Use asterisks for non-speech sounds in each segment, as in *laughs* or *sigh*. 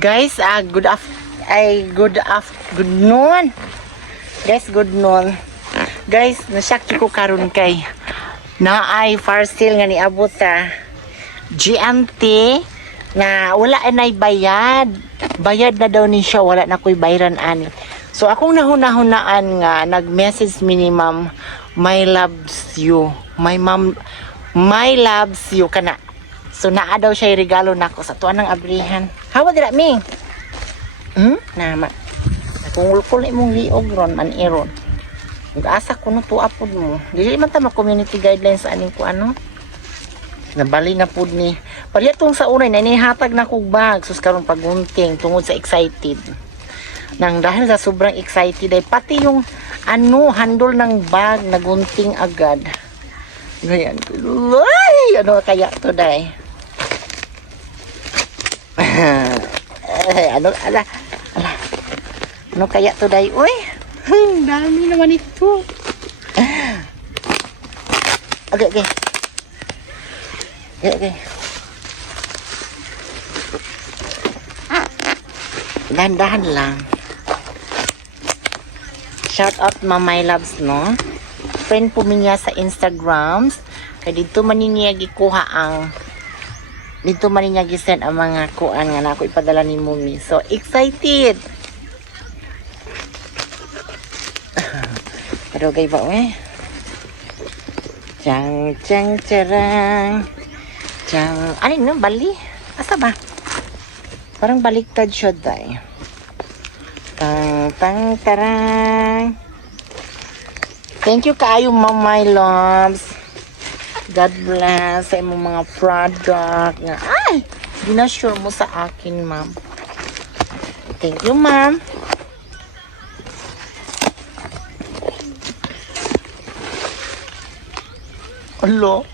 Guys, ah good af ay good af good noon. Guys, good noon. Guys, nasyaki ko karon kay na ay far sale nga niabot sa GMT nga wala nay bayad. Bayad na daw ni siya, wala na ko'y bayaran ani. So akong nahuna-hunaan nga nag-message mi ni ma'am, my loves you. My mom, my loves you kana. So naa daw siya regalo nako sa tuan ng abrihan. How dira mi? Hmm? Nama. Kung ulkol imong liog ron man iron. Nag-asa ko no tuapod mo. Dili man ta community guidelines aning ko ano. Nabali na pud ni. Pali tong sa unay na inihatag na kog bag sus karon pagunting tungod sa excited. Nang dahil sa sobrang excited ay pati yung ano handle ng bag nagunting agad. Ganyan. Ay, ano kaya to day? *laughs* Ano, ala, ala. Ano kaya to day? Uy, hmm, dami naman ito. Okay, okay. Okay, okay. Dahan-dahan lang. Shout out mamay loves, no? Friend po niya sa Instagrams. Kaya dito man niya gikuha ang dito man niya gisend ang mga kuan nga na ako ipadala ni Mumi. So excited. *laughs* Pero gay ba eh? Chang chang charang. Chang ano no bali? Asa ba? Parang baliktad siya dai. Tang tang tarang. Thank you kaayo ma'am my loves. God bless sa imong mga product nga ay ginasure mo sa akin ma'am. Thank you ma'am. Alo.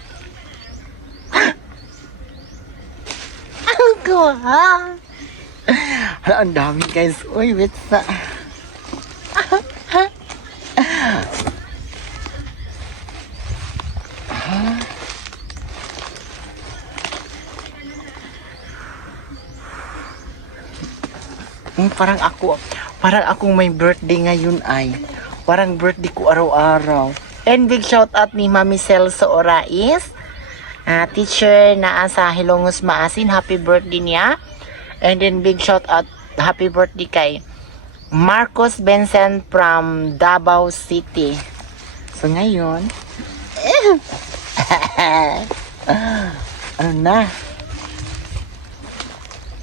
Ang gawa. Ang dami guys. Uy, wait sa... Hmm, parang ako, parang akong may birthday ngayon ay. Parang birthday ko araw-araw. And big shout out ni Mami Celso Orais. ah, teacher na sa Hilongos Maasin. Happy birthday niya. And then big shout out, happy birthday kay Marcos Benson from Davao City. So ngayon, *laughs* ano na?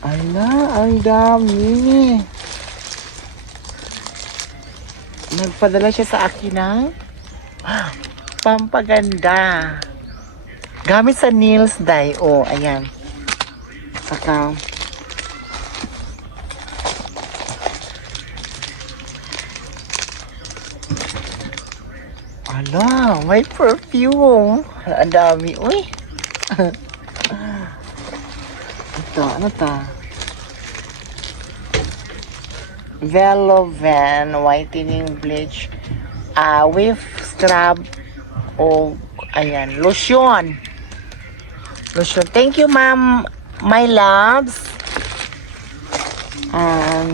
Ala, ang dami. Nagpadala siya sa akin ng pampaganda. Gamit sa nails dye. Oh, ayan. Saka, Ala, may perfume. Ang dami. Uy. *laughs* Ito, ano to? Veloven Whitening Bleach uh, with scrub o ayan, lotion. Lotion. Thank you, ma'am. My loves. Um,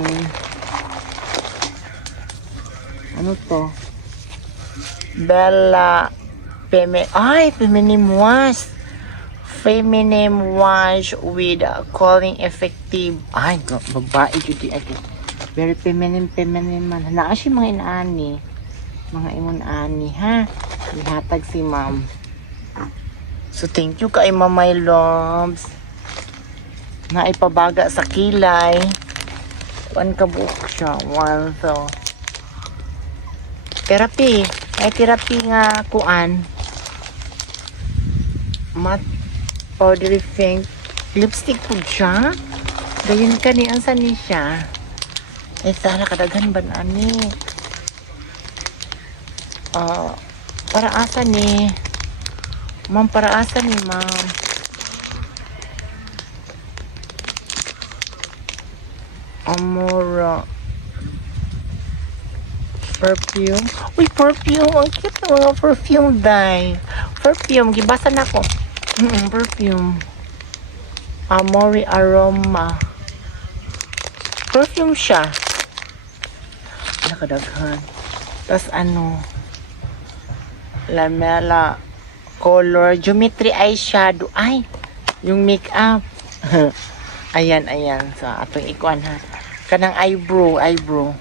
ano to? Bella Femi Ay, feminine wash. Feminine wash with uh, calling effective. Ay, babae judi ay. Very feminine, feminine man. Naa siya mga inaani. Mga imon ani, ha? Ihatag si ma'am. So, thank you kay ma'am, my loves. Na ipabaga sa kilay. One kabuok siya. One, so. Therapy. Ay, therapy nga kuan. Matte powdery pink. Lipstick po siya. Dayon ka ni, ansa ni siya? Eh, sana kadaghan ba na ni? Ah, para asa ni? Ma'am, para asa ni, ma'am? Amora. Perfume. Uy, perfume. Ang cute mga perfume, dai. Perfume. Gibasa na ko. Mm, perfume. Amori aroma. Perfume siya. Nakadaghan. Tapos ano, lamela color, geometry eyeshadow. Ay, yung makeup. *laughs* ayan, ayan. So, atong ikuan ha. Kanang eyebrow, eyebrow.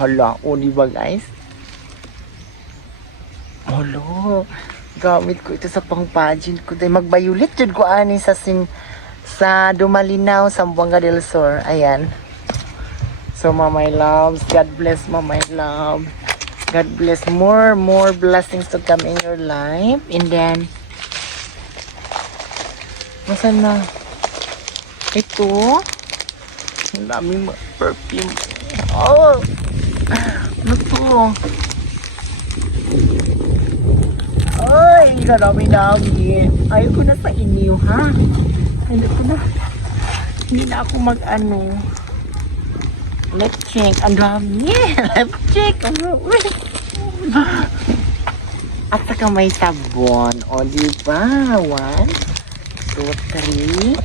Hala, di ba guys? Hala, gamit ko ito sa pang-pageant ko. Dahil mag-violet jud ko ani sa sin sa Dumalinaw, sa Buanga del Sur. Ayan. So, my loves, God bless my love. God bless more, more blessings to come in your life. And then, Nasaan na? Ito. Ang daming ma- perfume. Oh! Ano to? Ay, karami-dami. Ayaw ko na sa inyo, ha? Hindi ko na. Hindi na ako mag-ano. Let's check. Ang dami. *laughs* Let's check. At saka may sabon. O, di ba? One, two, three,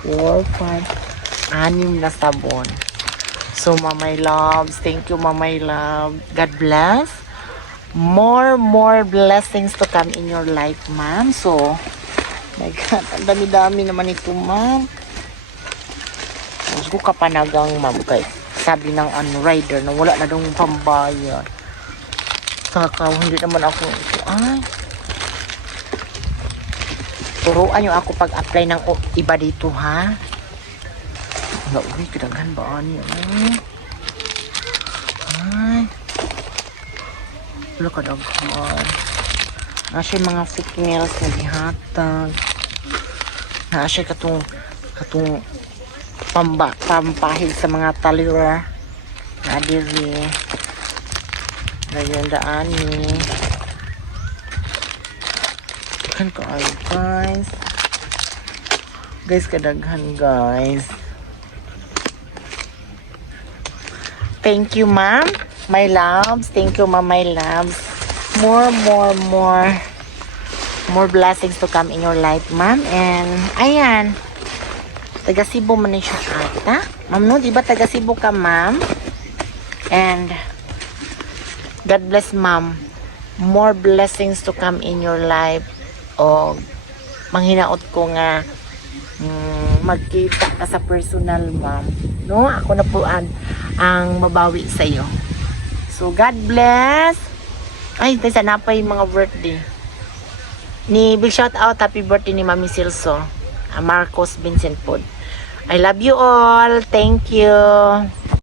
four, five, anim na sabon. So, mamay loves, thank you, mamay love. God bless. More, more blessings to come in your life, ma'am. So, my God, ang dami-dami naman ito, ma'am. Mas ko kapanagang, ma'am, kay sabi ng ano, rider na wala na daw pambayad. Kakaw, hindi naman ako ito. Ay, turuan nyo ako pag-apply ng iba dito, ha? Wala, uy, kadaghan ba niya? Ay. Wala kadaghan. Nasa mga fake nails na gihatag. Nasa katong katong pamba, pampahid sa mga talira. Na. Ganyan daan ni. Kan ko ay guys. Guys, kadaghan guys. Thank you, ma'am. My loves. Thank you, ma'am, my loves. More, more, more. More blessings to come in your life, ma'am. And, ayan. Taga Cebu man na siya ata. Ma'am, no? Di ba taga Cebu ka, ma'am? And, God bless, ma'am. More blessings to come in your life. O, manghinaot ko nga mm, magkita ka sa personal, ma'am. No? Ako na po ang, ang mabawi sa iyo. So, God bless. Ay, tayo sana pa yung mga birthday. Ni big shout out, happy birthday ni Mami Silso. ah, Marcos Vincent Pod. I love you all. Thank you.